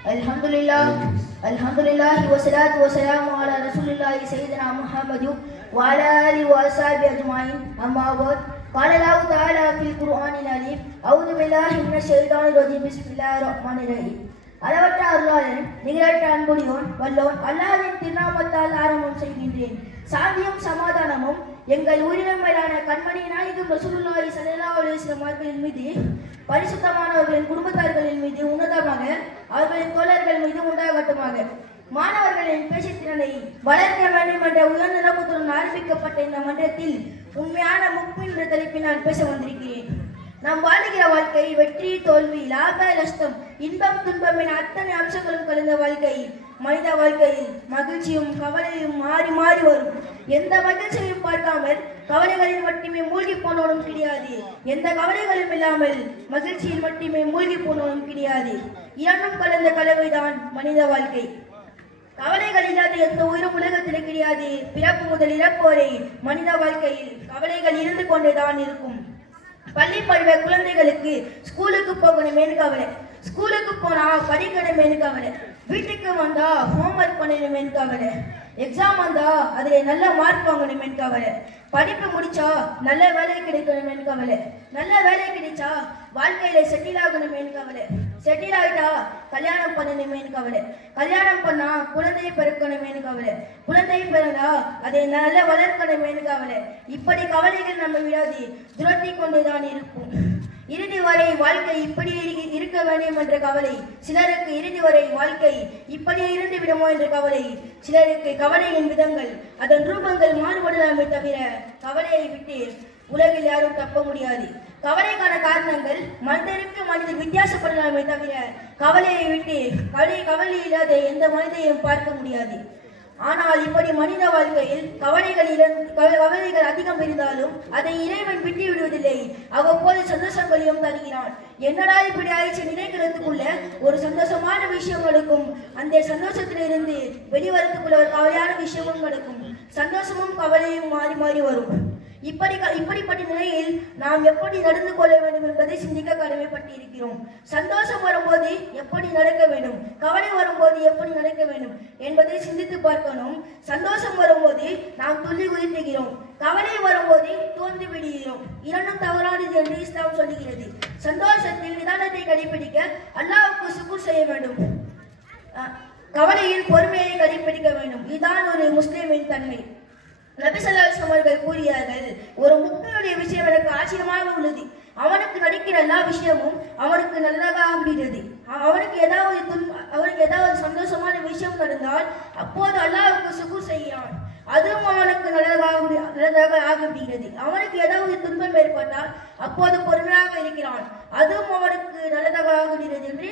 Alhamdulillah wassalatu wassalamu ala Rasulillah Sayyidina Muhammad wa ala alihi wa ashabihi ajma'in. Amma ba'd. Qala Allah Ta'ala fil Qur'anil Azim. A'udhu billahi minash shaitanir rajim. Bismillahir rahmanir rahim. அளவற்ற அருளாளன் நிகரற்ற அன்புடையோன் வல்லோன் அல்லாஹ்வின் திருநாமத்தால் ஆரம்பம் செய்கின்றேன். சாந்தியும் சமாதானமும் எங்கள் உயிரினம் மேலான கண்மணி நாயகம் ரசூலுல்லாஹி ஸல்லல்லாஹு அலைஹி வஸல்லம் அவர்களின் மீது, பரிசுத்தமானவர்களின் குடும்பத்தார்களின் மீது, உன்னதமாக அவர்களின் தோழர்கள் மீது உண்டாகட்டுமாக. மாணவர்களின் பேச்சுத்திறனை வளர்க்க வேண்டும் என்ற உயர்ந்த நோக்கத்துடன் ஆரம்பிக்கப்பட்ட இந்த மன்றத்தில் உண்மையான முக்மின் என்ற தலைப்பில் நான் பேச வந்திருக்கிறேன். நாம் வாழ்கிற வாழ்க்கை வெற்றி தோல்வி லாப நஷ்டம் இன்பம் துன்பம் என அத்தனை அம்சங்களும் கலந்த வாழ்க்கை. மனித வாழ்க்கையில் மகிழ்ச்சியும் கவலையும் மாறி மாறி வரும். எந்த மகிழ்ச்சியையும் பார்க்காமல் கவலைகளில் மட்டுமே மூழ்கி போனவனும் கிடையாது. எந்த கவலைகளும் இல்லாமல் மகிழ்ச்சியில் மட்டுமே மூழ்கி போனவனும் கிடையாது. இரண்டும் கலந்த கலவைதான் மனித வாழ்க்கை. கவலைகள் இல்லாத எந்த உயிரும் உலகத்தில் கிடையாது. பிறப்பு முதல் இறப்பு வரை மனித வாழ்க்கையில் கவலைகள் இருந்து கொண்டேதான் இருக்கும். பள்ளி பருவ குழந்தைகளுக்கு ஸ்கூலுக்கு போகணுமேனு கவலை, ஸ்கூலுக்கு போனா படிக்கணுமேனு கவலை, வீட்டுக்கு வந்தா ஹோம்ஒர்க் பண்ணணுமேனு கவலை, எக்ஸாம் வந்தா அதில் நல்ல மார்க் வாங்கணுமேனு கவலை, படிப்பு முடிச்சா நல்ல வேலை கிடைக்கணுமேனு கவலை, நல்ல வேலை கிடைச்சா வாழ்க்கையில செட்டில் ஆகணுமேனு கவலை, செட்டில் ஆகிட்டா கல்யாணம் பண்ணணுமேனு கவலை, கல்யாணம் பண்ணா குழந்தையை பிறக்கணுமேனு கவலை, குழந்தையை பிறந்தா அதை நல்ல வளர்க்கணுமேனு கவலை. இப்படி கவலைகள் நம்ம விடாது துரத்தி கொண்டுதான் இருக்கும். இறுதி வரை வாழ்க்கை இப்படி இருக்க வேண்டும் என்ற கவலை சிலருக்கு, இறுதி வரை வாழ்க்கை இப்படியே இருந்து விடுமோ என்ற கவலை சிலருக்கு. கவலையின் விதங்கள் அதன் ரூபங்கள் மாறுபடலாமே தவிர கவலையை விட்டு உலகில் யாரும் தப்ப முடியாது. கவலைக்கான காரணங்கள் மனிதருக்கு மனிதர் வித்தியாசப்படலாமே தவிர கவலையை விட்டு கவலை இல்லாத எந்த மனிதையும் பார்க்க முடியாது. ஆனால் இப்படி மனித வாழ்க்கையில் கவலைகள் அதிகம் இருந்தாலும் அதை இறைவன் விட்டு விடுவதில்லை. அவ்வப்போது சந்தோஷங்களையும் தருகிறான். என்னடா இப்படி ஆயிடுச்சு நினைக்கிறதுக்குள்ள ஒரு சந்தோஷமான விஷயம் நடக்கும். அந்த சந்தோஷத்திலிருந்து வெளிவரத்துக்குள்ள ஒரு கவலையான விஷயமும் நடக்கும். சந்தோஷமும் கவலையும் மாறி மாறி வரும். இப்படிப்பட்ட நிலையில் நாம் எப்படி நடந்து கொள்ள வேண்டும் என்பதை சிந்திக்க கடமைப்பட்டு இருக்கிறோம். சந்தோஷம் வரும்போது எப்படி நடக்க வேண்டும், கவலை வரும்போது எப்படி நடக்க வேண்டும் என்பதை சிந்தித்து பார்க்கணும். சந்தோஷம் வரும்போது நாம் துள்ளி குதித்துகிறோம், கவலை வரும்போது தோன்றி விடுகிறோம். இரண்டும் தவறானது என்று இஸ்லாம் சொல்லுகிறது. சந்தோஷத்தில் நிதானத்தை கடைபிடிக்க அல்லாஹ்வுக்கு சுக்ர் செய்ய வேண்டும். கவலையில் பொறுமையை கடைபிடிக்க வேண்டும். இதுதான் ஒரு முஸ்லிமின் தன்மை. நபி ஸல்லல்லாஹு அலைஹி வஸல்லம் அவர்கள் கூறியார்கள், ஒரு முக்மினுடைய விஷயம் எனக்கு ஆச்சரியமாக உள்ளது. அவனுக்கு நடக்கிற எல்லா விஷயமும் அவனுக்கு நல்லதாக ஆகிறது. அவனுக்கு ஏதாவது சந்தோஷமான விஷயம் நடந்தால் அப்போது அல்லாஹ்வுக்கு சுக்ர் செய்கிறான். அதுவும் அவனுக்கு நல்லதாக ஆகிவிடுகிறது. அவனுக்கு ஏதாவது துன்பம் ஏற்பட்டால் அப்போது பொறுமையாக இருக்கிறான். அதுவும் அவனுக்கு நல்லதாக ஆகிவிடுகிறது என்று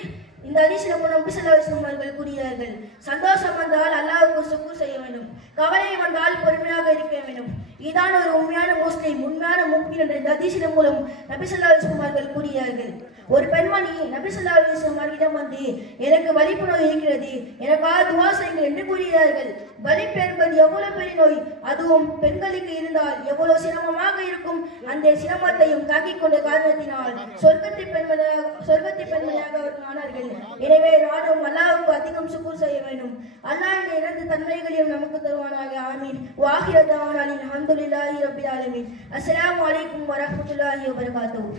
இந்த ஹதீஸில் நபி ஸல்லல்லாஹு அலைஹி வஸல்லம் அவர்கள் கூறுகிறார்கள். சந்தோஷம் வந்தால் அல்லாஹ்வுக்கு சுக்ர் செய்ய வேண்டும், கவலை வந்தால் பொறுமையாக இருக்க வேண்டும். இதுதான் ஒரு உண்மையான முஸ்லிம், உண்மையான முக்மின் என்ற இந்த ஹதீஸின் மூலம் நபி ஸல்லல்லாஹு அலைஹி வஸல்லம் அவர்கள் கூறுகிறார்கள். ஒரு பெண்மணி நபி ஸல்லல்லாஹு அலைஹி வஸல்லம் அவர்களிடம் வந்து, எனக்கு வலிப்பு நோய் இருக்கிறது, எனக்காக துஆ செய்யுங்கள் என்று கூறுகிறார்கள். வலிப்பு என்பது எவ்வளவு பெரிய நோய், அதுவும் பெண்களுக்கு இருந்தால் எவ்வளவு சிரமமாக இருக்கும். அந்த சிரமத்தையும் தாக்கிக் கொண்ட காரணத்தினால் சொர்க்கத்தை பெண்மணியாக அவர்கள் ஆனார்கள். எனவே நானும் அல்லாஹ்வுக்கு அதிகம் சுக்ர் செய்ய வேண்டும். அல்லாஹ்வின் இரண்டு தன்மைகளையும் நமக்கு தருவானாக. ஆமீன். வாஹிர தஅவானா அல்ஹம்துலில்லாஹி ரப்பில் ஆலமீன். அஸ்ஸலாமு அலைக்கும் வரஹ்மத்துல்லாஹி வபரகாத்துஹு.